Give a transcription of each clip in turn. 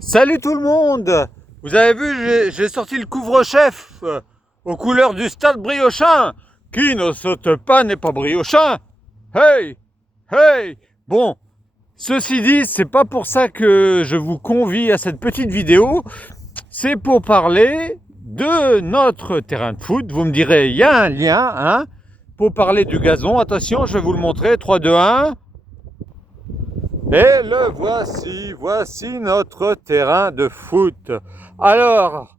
Salut tout le monde. Vous avez vu, j'ai sorti le couvre-chef aux couleurs du stade briochin. Qui ne saute pas n'est pas briochin. Hey, hey. Bon, ceci dit, c'est pas pour ça que je vous convie à cette petite vidéo. C'est pour parler de notre terrain de foot. Vous me direz, il y a un lien, hein, pour parler du gazon. Attention, je vais vous le montrer. 3, 2, 1. Et le voici notre terrain de foot. Alors,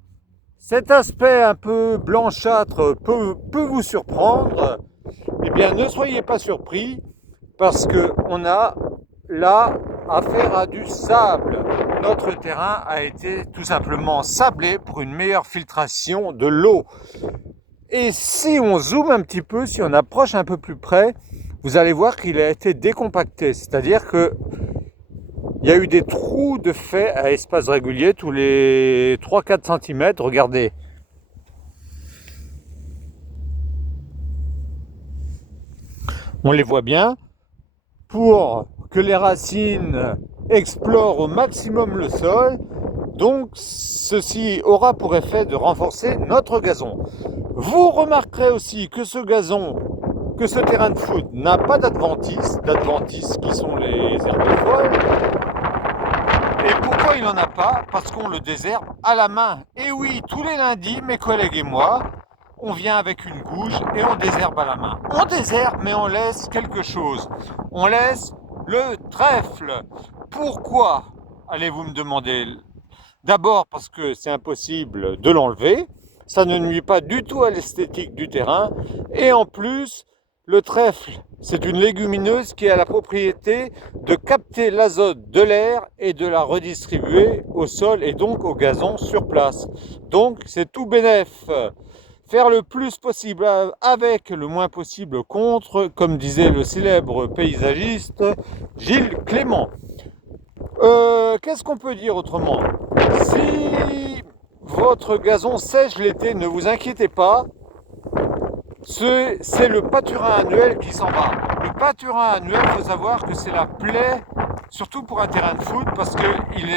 cet aspect un peu blanchâtre peut vous surprendre. Eh bien, ne soyez pas surpris parce qu'on a là affaire à du sable. Notre terrain a été tout simplement sablé pour une meilleure filtration de l'eau. Et si on zoome un petit peu, si on approche un peu plus près, vous allez voir qu'il a été décompacté. C'est-à-dire que il y a eu des trous de fait à espace régulier tous les 3-4 cm. Regardez. On les voit bien. Pour que les racines explorent au maximum le sol. Donc, ceci aura pour effet de renforcer notre gazon. Vous remarquerez aussi que ce gazon, que ce terrain de foot n'a pas d'adventices qui sont les herbes folles. Et pourquoi il n'en a pas? Parce qu'on le désherbe à la main. Et oui, tous les lundis, mes collègues et moi, on vient avec une gouge et on désherbe à la main. On désherbe, mais on laisse quelque chose. On laisse le trèfle. Pourquoi? Allez-vous me demander. D'abord parce que c'est impossible de l'enlever. Ça ne nuit pas du tout à l'esthétique du terrain. Et en plus, le trèfle, c'est une légumineuse qui a la propriété de capter l'azote de l'air et de la redistribuer au sol et donc au gazon sur place. Donc c'est tout bénef. Faire le plus possible avec, le moins possible contre, comme disait le célèbre paysagiste Gilles Clément. Qu'est-ce qu'on peut dire autrement? Si votre gazon sèche l'été, ne vous inquiétez pas, c'est le pâturin annuel qui s'en va. Le pâturin annuel, il faut savoir que c'est la plaie, surtout pour un terrain de foot, parce qu'il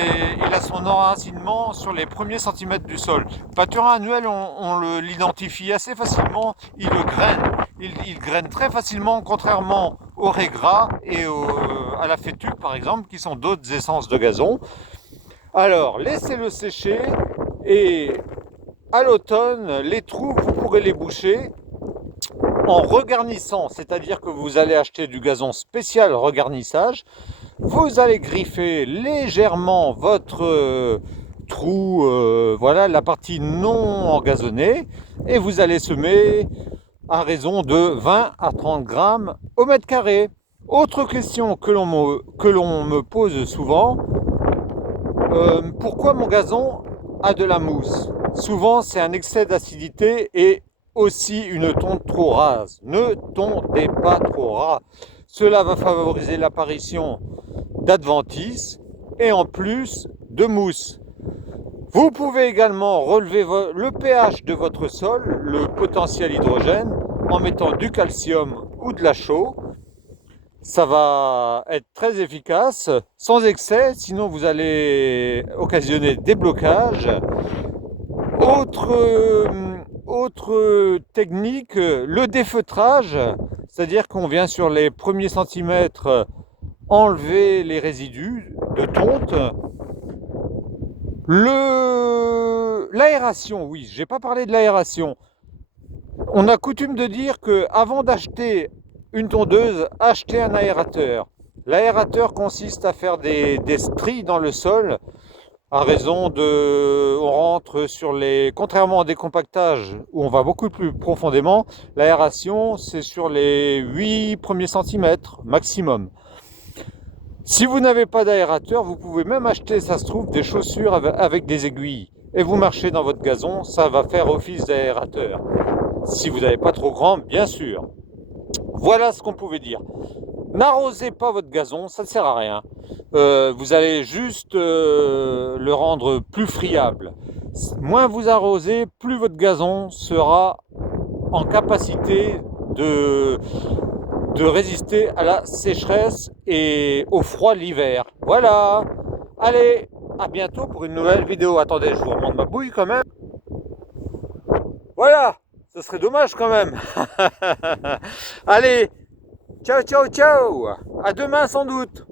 a son enracinement sur les premiers centimètres du sol. Le pâturin annuel, on l'identifie assez facilement, il le graine. Il graine très facilement, contrairement au raies gras et à la fétuque, par exemple, qui sont d'autres essences de gazon. Alors, laissez-le sécher et à l'automne, les trous, vous pourrez les boucher en regarnissant, c'est-à-dire que vous allez acheter du gazon spécial regarnissage, vous allez griffer légèrement votre trou, voilà la partie non engazonnée, et vous allez semer à raison de 20 à 30 grammes au mètre carré. Autre question que l'on me pose souvent, pourquoi mon gazon a de la mousse? Souvent c'est un excès d'acidité et aussi une tonte trop rase. Ne tondez pas trop ras. Cela va favoriser l'apparition d'adventices et en plus de mousse. Vous pouvez également relever le pH de votre sol, le potentiel hydrogène, en mettant du calcium ou de la chaux. Ça va être très efficace, sans excès, sinon vous allez occasionner des blocages. Autre technique, le défeutrage, c'est-à-dire qu'on vient sur les premiers centimètres enlever les résidus de tonte. L'aération, oui, j'ai pas parlé de l'aération. On a coutume de dire que avant d'acheter une tondeuse, achetez un aérateur. L'aérateur consiste à faire des stries dans le sol. À raison de, on rentre sur les, contrairement au décompactage où on va beaucoup plus profondément, l'aération c'est sur les 8 premiers centimètres maximum. Si vous n'avez pas d'aérateur, vous pouvez même acheter, ça se trouve, des chaussures avec des aiguilles et vous marchez dans votre gazon, ça va faire office d'aérateur. Si vous n'avez pas trop grand, bien sûr. Voilà ce qu'on pouvait dire. N'arrosez pas votre gazon, ça ne sert à rien. Vous allez juste le rendre plus friable. Moins vous arrosez, plus votre gazon sera en capacité de résister à la sécheresse et au froid l'hiver. Voilà. Allez, à bientôt pour une nouvelle vidéo. Attendez, je vous remonte ma bouille quand même. Voilà, ce serait dommage quand même. Allez, ciao, ciao, ciao. À demain sans doute.